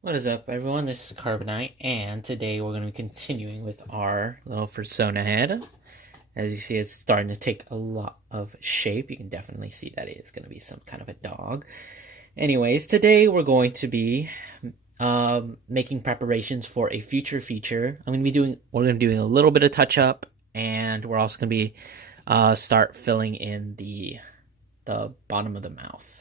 What is up, everyone? This is Carbonite, and today we're going to be continuing with our little Fursona head. As you see, it's starting to take a lot of shape. You can definitely see that it is going to be some kind of a dog. Anyways, today we're going to be making preparations for a future feature. We're going to be doing a little bit of touch up, and we're also going to be start filling in the bottom of the mouth.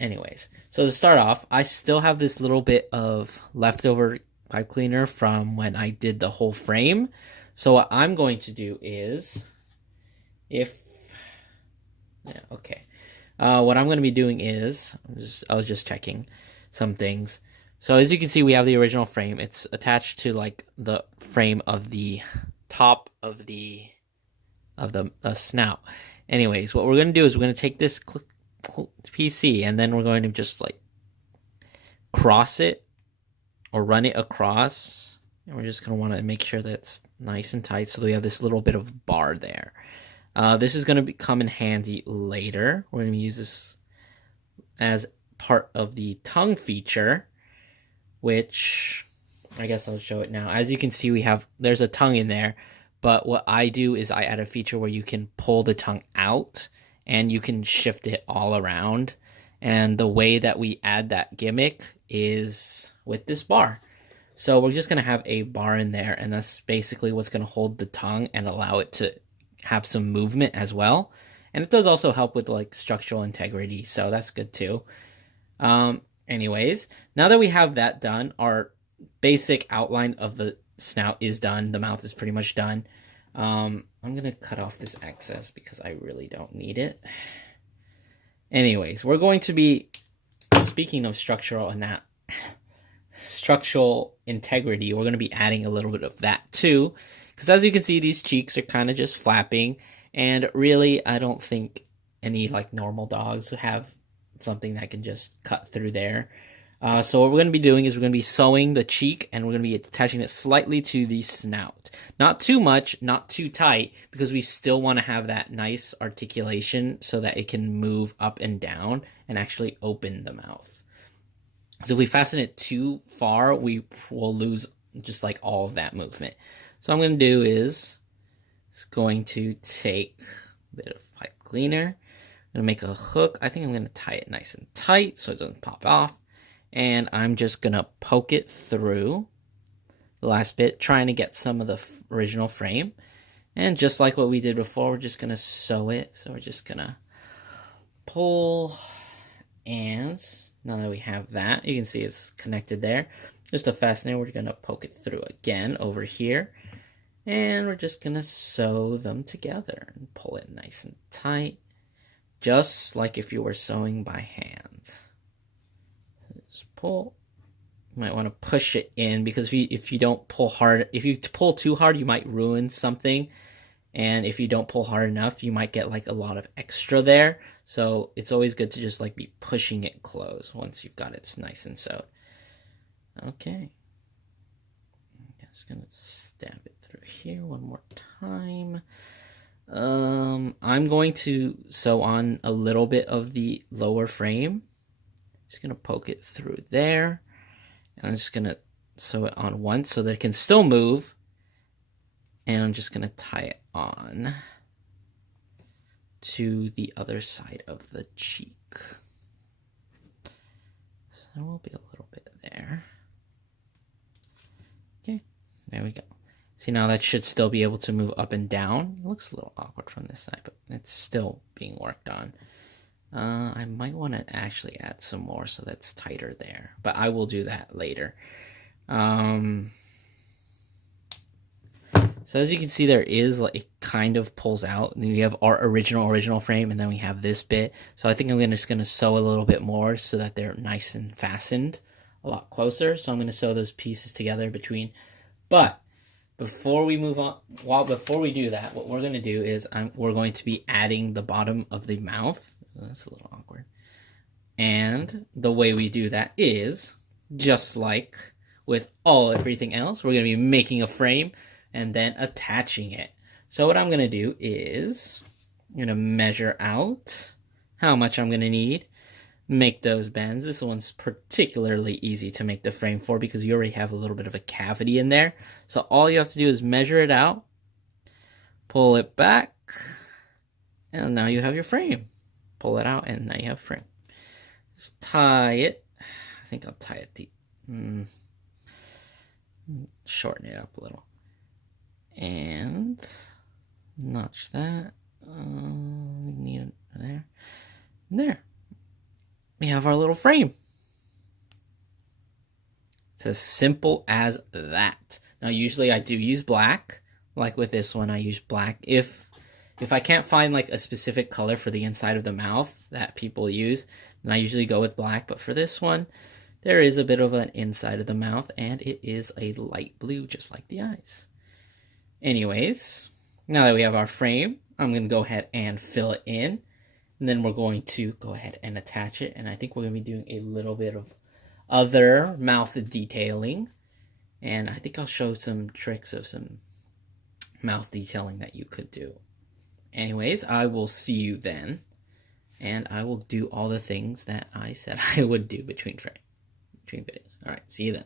Anyways, so to start off, I still have this little bit of leftover pipe cleaner from when I did the whole frame. So what I'm going to do is, if yeah, okay, what I'm going to be doing is, I was just checking some things. So as you can see, we have the original frame. It's attached to like the frame of the top of the snout. Anyways, what we're going to do is we're going to take this PC and then we're going to just like cross it or run it across, and we're just going to want to make sure that it's nice and tight so that we have this little bit of bar there. This is going to come in handy later. We're going to use this as part of the tongue feature, which I guess I'll show it now. As you can see, there's a tongue in there, but what I do is I add a feature where you can pull the tongue out and you can shift it all around. And the way that we add that gimmick is with this bar. So we're just going to have a bar in there, and that's basically what's going to hold the tongue and allow it to have some movement as well. And it does also help with like structural integrity, so that's good too. Anyways, now that we have that done, our basic outline of the snout is done. The mouth is pretty much done. I'm going to cut off this excess because I really don't need it. Anyways, we're going to be, speaking of structural integrity, we're going to be adding a little bit of that too. Because as you can see, these cheeks are kind of just flapping. And really, I don't think any like normal dogs have something that can just cut through there. So what we're going to be doing is we're going to be sewing the cheek, and we're going to be attaching it slightly to the snout. Not too much, not too tight, because we still want to have that nice articulation so that it can move up and down and actually open the mouth. So if we fasten it too far, we will lose just like all of that movement. So what I'm going to do is it's going to take a bit of pipe cleaner. I'm going to make a hook. I think I'm going to tie it nice and tight so it doesn't pop off. And I'm just going to poke it through the last bit, trying to get some of the original frame. And just like what we did before, we're just going to sew it. So we're just going to pull, and now that we have that, you can see it's connected there. Just to fasten it, we're going to poke it through again over here. And we're just going to sew them together and pull it nice and tight, just like if you were sewing by hand. Just pull. You might want to push it in, because if you don't pull hard, if you pull too hard, you might ruin something. And if you don't pull hard enough, you might get like a lot of extra there. So it's always good to just like be pushing it close once you've got it nice and sewed. Okay. I'm just going to stab it through here one more time. I'm going to sew on a little bit of the lower frame. Just going to poke it through there. And I'm just going to sew it on once so that it can still move. And I'm just going to tie it on to the other side of the cheek. So there will be a little bit there. Okay, there we go. See, now that should still be able to move up and down. It looks a little awkward from this side, but it's still being worked on. I might want to actually add some more so that's tighter there, but I will do that later. So as you can see, there is like, it kind of pulls out. And we have our original frame, and then we have this bit. So I think I'm just going to sew a little bit more so that they're nice and fastened a lot closer. So I'm going to sew those pieces together between. But before we move on, before we do that, what we're going to do is we're going to be adding the bottom of the mouth. That's a little awkward. And the way we do that is, just like with everything else, we're going to be making a frame and then attaching it. So what I'm going to do is I'm going to measure out how much I'm going to need. make those bends. This one's particularly easy to make the frame for because you already have a little bit of a cavity in there. So all you have to do is measure it out, pull it back, and now you have your frame. Pull it out, and now you have a frame. Just tie it. I think I'll tie it deep. Shorten it up a little. And notch that. Need it there. And there. We have our little frame. It's as simple as that. Now, usually I do use black. Like with this one, I use black. If I can't find like a specific color for the inside of the mouth that people use, then I usually go with black. But for this one, there is a bit of an inside of the mouth, and it is a light blue, just like the eyes. Anyways, now that we have our frame, I'm going to go ahead and fill it in. And then we're going to go ahead and attach it. And I think we're going to be doing a little bit of other mouth detailing. And I think I'll show some tricks of some mouth detailing that you could do. Anyways, I will see you then. And I will do all the things that I said I would do between videos. All right, see you then.